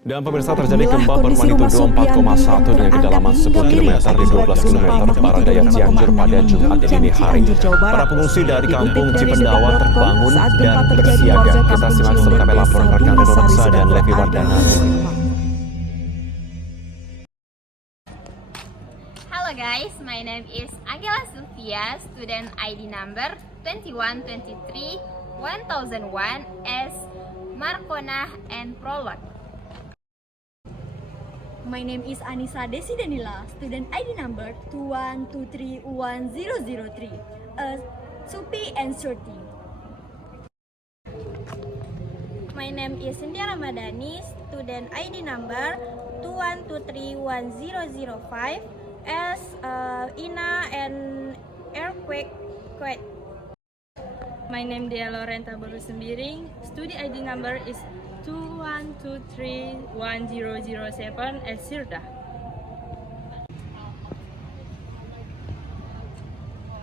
Dan pemirsa, terjadi gempa bermagnitudo 4,1 dengan kedalaman 10 km di 12 km barat daya Cianjur pada Jumat dini hari. Para pengungsi dari kampung Cipendawa terbangun dan bersiaga. Kita simak selengkapnya laporan rekan Anissa dan Levi Wardana. Hello guys, my name is Anggela, student ID number 2123 1001 as Markona and Prolog. My name is Annisa Danila, student ID number 21231003, Supi and Surti. My name is Chintya student ID number 21231005 as Ina and Earthquake. My name is Lorenta Baru Sembiring, student ID number is 21231007 as Sirda.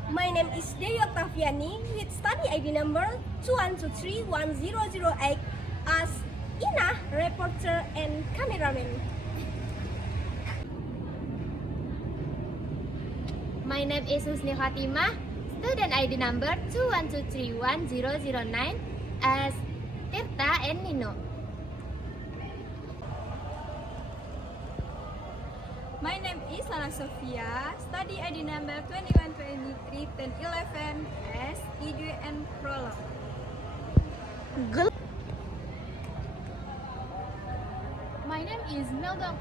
My name is Dewi Oktafiani with study ID number 21231008 as Ina, reporter and cameraman. My name is Husni, student ID number 21231009 as Tirta and Nino. My name is Lala, study ID number 21231011 as Ide and Prolog. My name is Melda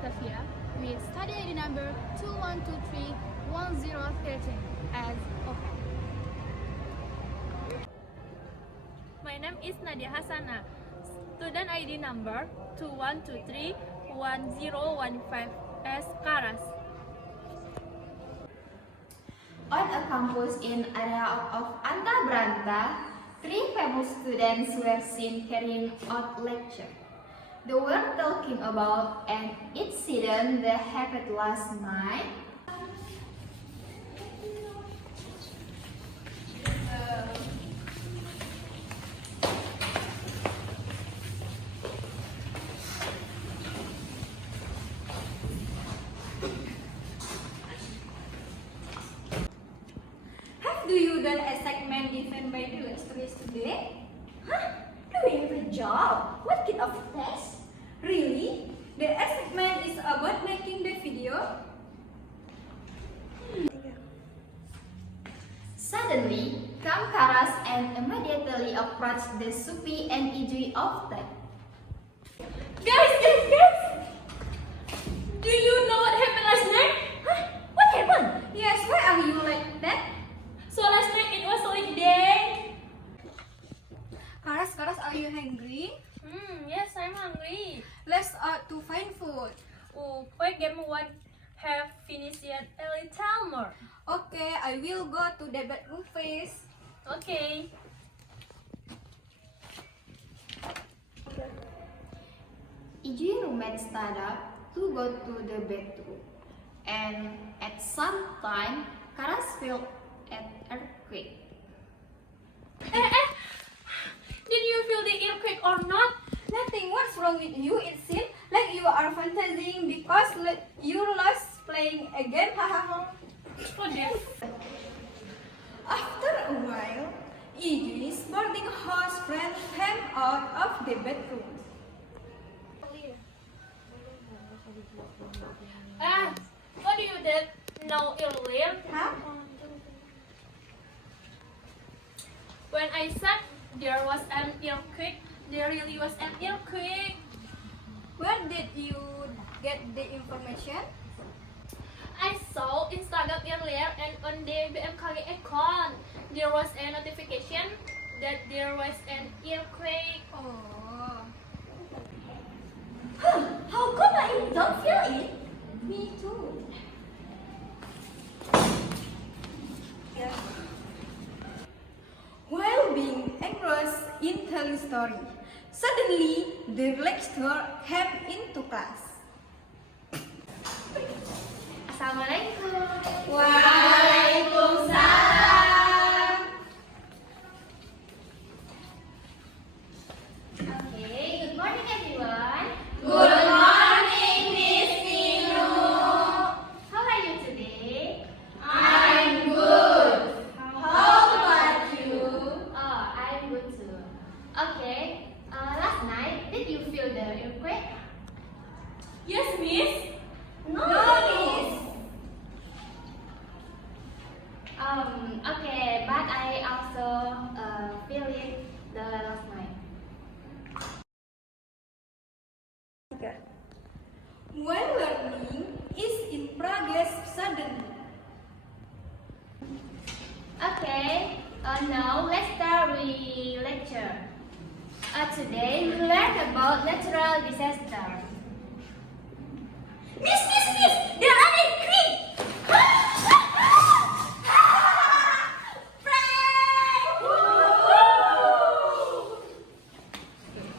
with study ID number 21231013 as Oka. My name is Nadya student ID number 21231015 as Karas. On a campus in area of Anta Branta, 3 famous students were seen carrying out lecture. They were talking about an incident that happened last night. Do you done assignment given by the lecturers today? Huh? Doing a job? What kind of test? Really? The assignment is about making the video? Suddenly, came Karas and immediately approached the Supi and Ijui of them. Guys! Do you know what happened last night? Huh? What happened? Yes, why are you like that? So last night it was like day. Karas, are you hungry? Yes, I'm hungry. Let's out to find food. Oh, quick game one have finished yet? Ellie, tell more. Okay, I will go to the bedroom first. Okay. Ijui roommate stood up to go to the bathroom, and at some time, Karas felt an earthquake. Did you feel the earthquake or not? Nothing. What's wrong with you? It seems like you are fantasizing because you lost playing again. Oh dear. After a while, Ijui's boarding house friend came out of the bedroom. What do you did know earlier? Huh? When I said there was an earthquake, there really was an earthquake. Where did you get the information? I saw Instagram earlier and on the BMKG account, there was a notification that there was an earthquake. Oh. How come I don't feel it? Me too. While being engrossed in telling story, suddenly the lecturer came into class. Assalamualaikum. Waalaikumsalam. Okay, good morning everyone. Good morning. earthquake? Yes, Miss. No, miss. Okay, but I also feel it the last night. When learning is in progress suddenly. Okay, now let's start with lecture. Today we learn about natural disaster. Miss, there are earthquake!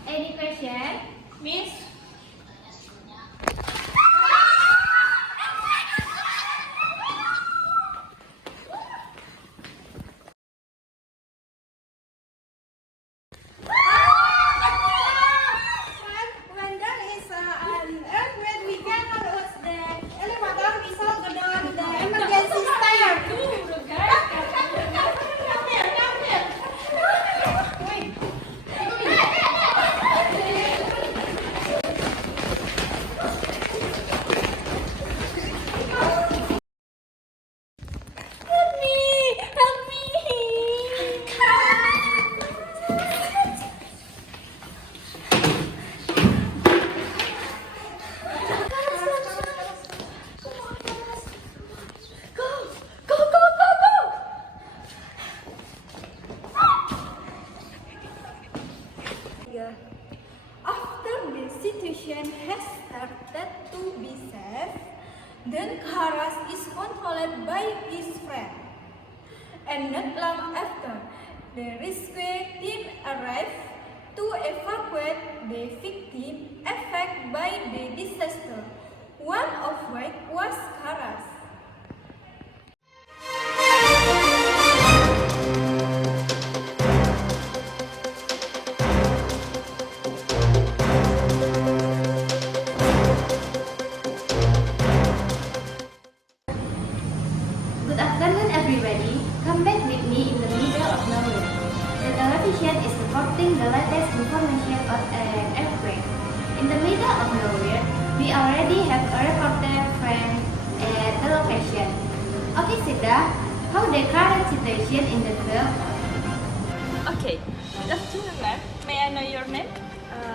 Any question? Miss. When there is an earthquake, we cannot use the elevator. We shall go down the emergency stair. After the situation has started to be safe, then Karas is controlled by his friend. And not long after, the rescue team arrived to evacuate the victim affected by the disaster, one of which was Karas. Good afternoon, everybody. Come back with me in the middle of nowhere. The television is reporting the latest information of an earthquake. In the middle of nowhere, we already have a reporter friend at the location. Okay, Sida, how the current situation in the field? Okay, good afternoon, ma'am. May I know your name?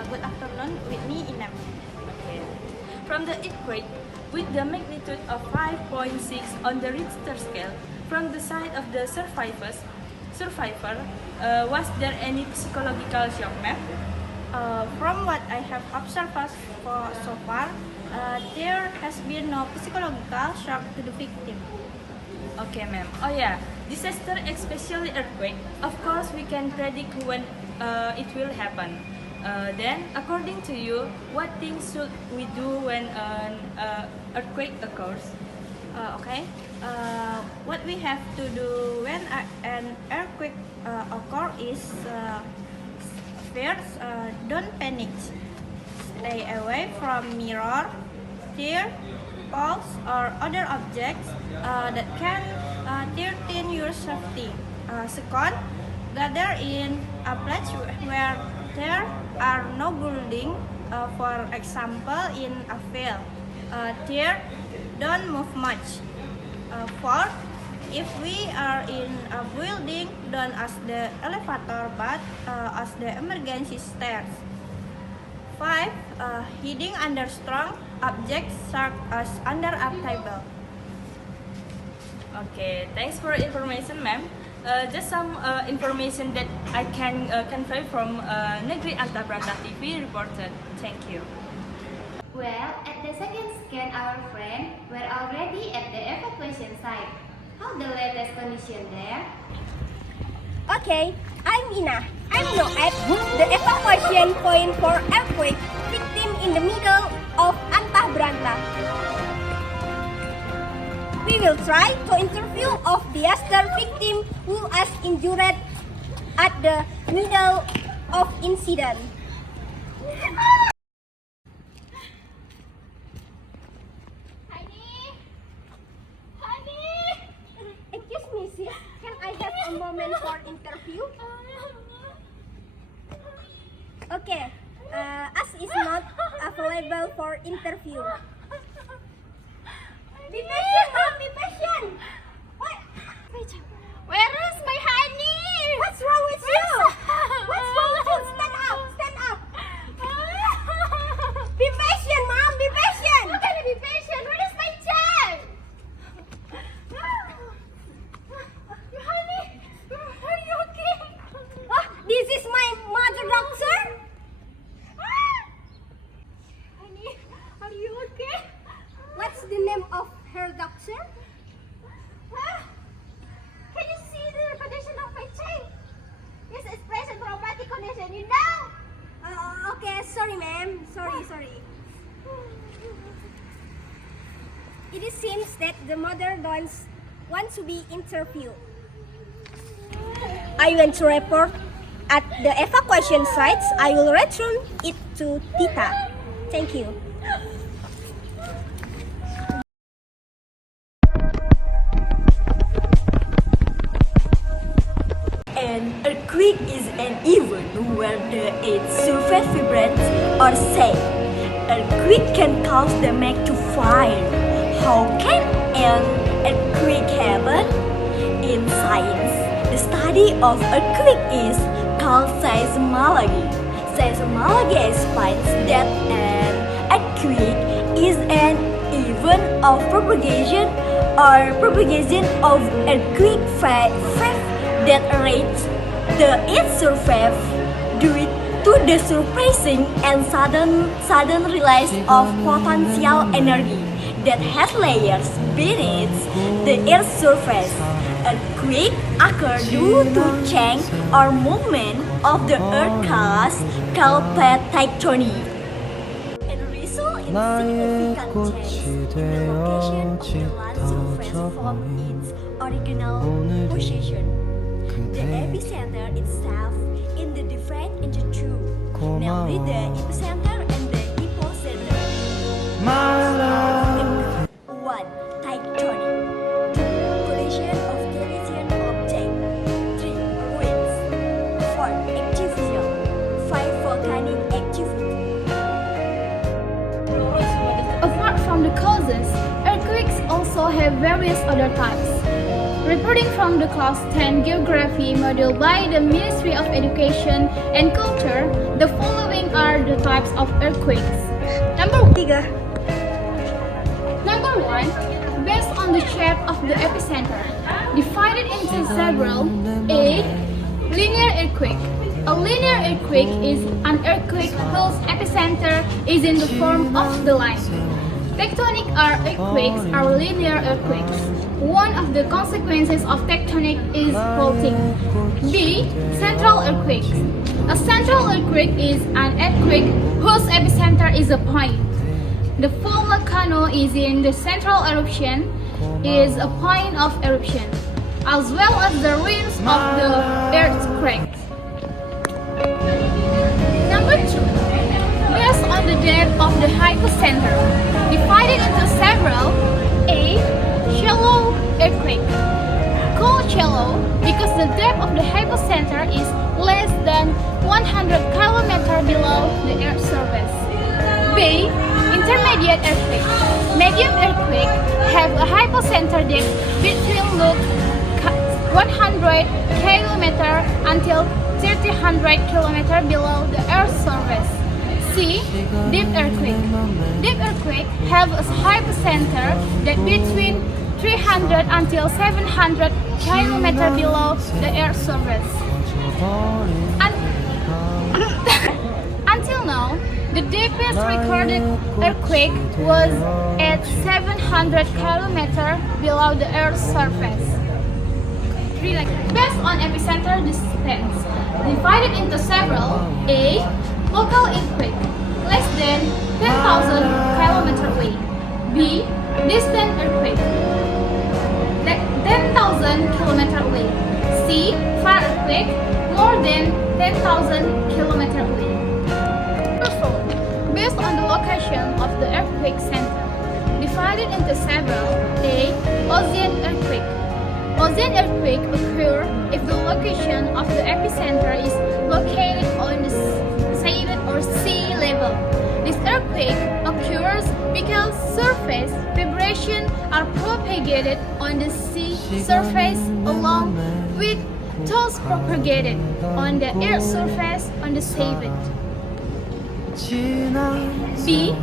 Good afternoon, with me, Inem. Okay. From the earthquake, with the magnitude of 5.6 on the Richter scale, from the side of the survivor, was there any psychological shock, ma'am? From what I have observed so far, there has been no psychological shock to the victim. Okay, ma'am. Oh yeah, disaster, especially earthquake, of course we can predict when it will happen. Then, according to you, what things should we do when an earthquake occurs? What we have to do when an earthquake occurs is first, don't panic. Stay away from mirror, tear, poles, or other objects that can threaten your safety. Second, gather in a place where there are no buildings, for example in a field. Third, don't move much. Fourth, if we are in a building, don't use the elevator but use the emergency stairs. 5. Hiding under strong objects such as under a table. Okay, thanks for information, ma'am. Just some information that I can convey from Negeri Antabranta TV reported. Thank you. Well, at the second scan, our friends were already at the evacuation site. How the latest condition there? Okay, I'm Ina. I'm now at the evacuation point for earthquake victim in the middle of Antabranta. We will try to interview of disaster victim who was injured at the middle of incident. Excuse me, sis. Can I have a moment for interview? Okay. As is not available for interview. Be patient, Mom, be patient. What? Where is my honey? What's wrong with you? What's wrong with you? Stand up, stand up. Be patient, Mom, be patient. How can I be patient? Where is my child? Honey, are you okay? This is my mother, doctor. Honey, are you okay? What's the name of her, doctor? Can you see the condition of my child? His expression traumatic condition, you know? Okay, sorry, ma'am. Sorry. It seems that the mother don't want to be interviewed. I went to report at the evacuation sites. I will return it to Tita. Thank you. An earthquake is an event where the earth surface vibrates or shakes. Earthquake can cause damage to fire. How can an earthquake happen? In science, the study of earthquake is called seismology. Seismology explains that an earthquake is an event of propagation of earthquake wave that reach the earth's surface due to the surprising and sudden release of potential energy that has layers beneath the earth's surface. Earthquakes occur due to change or movement of the earth called plate tectonic and result in significant change in the location of the land surface from its original position. The epicenter itself is divided into two, namely the epicenter and the hypocenter. 1. Tectonic. 2. Collision of collision object. 3. Winds. 4. Activation. 5. Volcanic activity. Apart from the causes, earthquakes also have various other types. Reporting from the Class 10 Geography module by the Ministry of Education and Culture, the following are the types of earthquakes. Number 1, based on the shape of the epicenter, divided into several. A. Linear earthquake. A linear earthquake is an earthquake whose epicenter is in the form of the line. Tectonic earthquakes are linear earthquakes. One of the consequences of tectonic is faulting. B. Central earthquakes. A central earthquake is an earthquake whose epicenter is a point. The full volcano is in the central eruption is a point of eruption, as well as the rims of the earthquake. Number 2. Based on the depth of the hypocenter, divided into several. A. Shallow earthquake. Called shallow because the depth of the hypocenter is less than 100 km below the earth's surface. B. Intermediate earthquake. Medium earthquake have a hypocenter depth between 100 km until 300 km below the earth's surface. C. Deep earthquake. Deep earthquake have a hypocenter that between 300 until 700 km below the earth's surface. Until now, the deepest recorded earthquake was at 700 km below the earth's surface. Based on epicenter distance, divided into several. A. Local earthquake, less than 10,000 km away. B. Distant earthquake, 10,000 km away. C. Far earthquake, more than 10,000 km away. Based on the location of the earthquake center, divided into several. A. Ocean earthquake. Ocean earthquake occur if the location of the epicenter is located on the sea level. This earthquake occurs because surface vibrations are propagated on the sea surface along with those propagated on the earth surface on the seabed. B.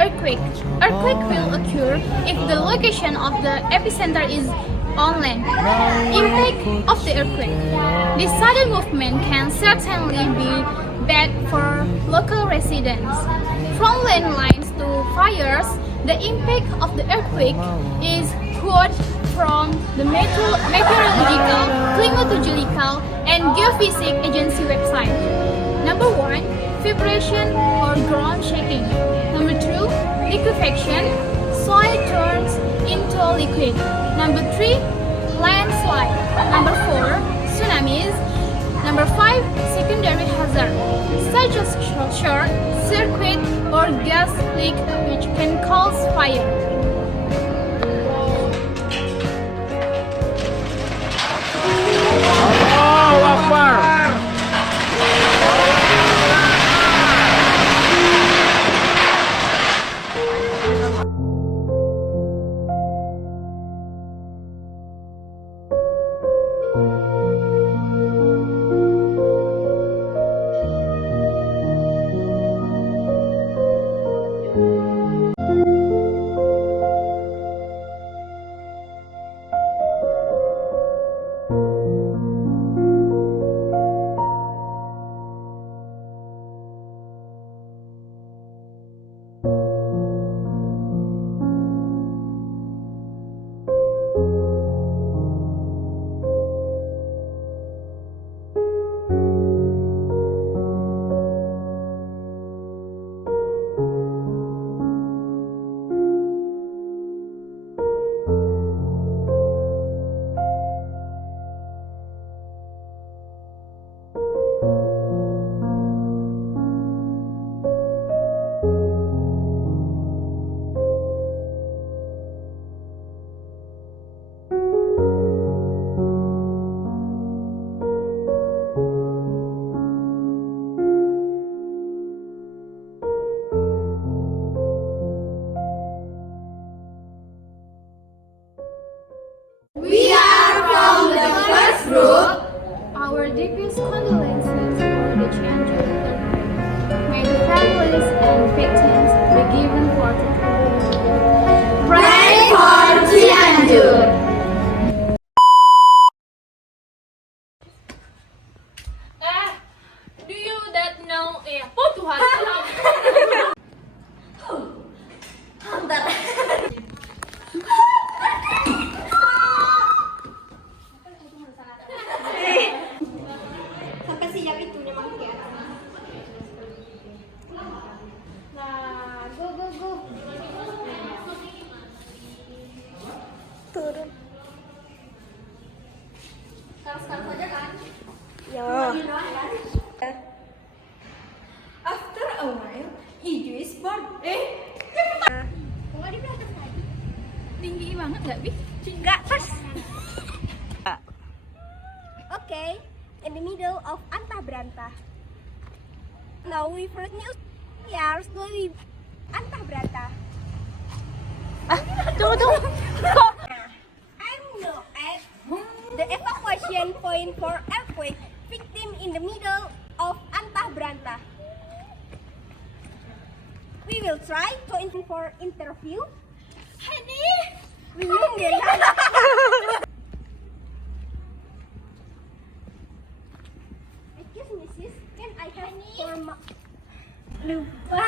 Earthquake. Earthquake will occur if the location of the epicenter is on land. Impact of the earthquake. This sudden movement can certainly be bad for local residents. From landlines to fires, the impact of the earthquake is quoted from the Meteorological, Climatological, and Geophysics Agency website. Number 1. Vibration or ground shaking. Number 2. Liquefaction. Soil turns into liquid. Number 3. Landslide. Number 4. Tsunamis. Number 5. Secondary hazard, such as short circuit or gas leak, which can cause fire. Allahu Akbar. Our deepest condolences for the Chintya earthquake. May the families and victims be given protection. Pray for Cianjur. Do you that know? Oh Tuhan. Sampai siap itunya makin. Nah, go. Turun. Sekarang saja kan? Ya. After a while, Ijo is born. Kok di belakang tadi? Tinggi banget nggak, Bi? Enggak pas. Okay, in the middle of antah berantah. Now we first news. Ya harus dulu antah berantah. Tunggu. I'm no at the evacuation point for earthquake victim in the middle of antah berantah. We will try to for interview. Honey. We will get. Excuse me, sis. Can I have for lupa?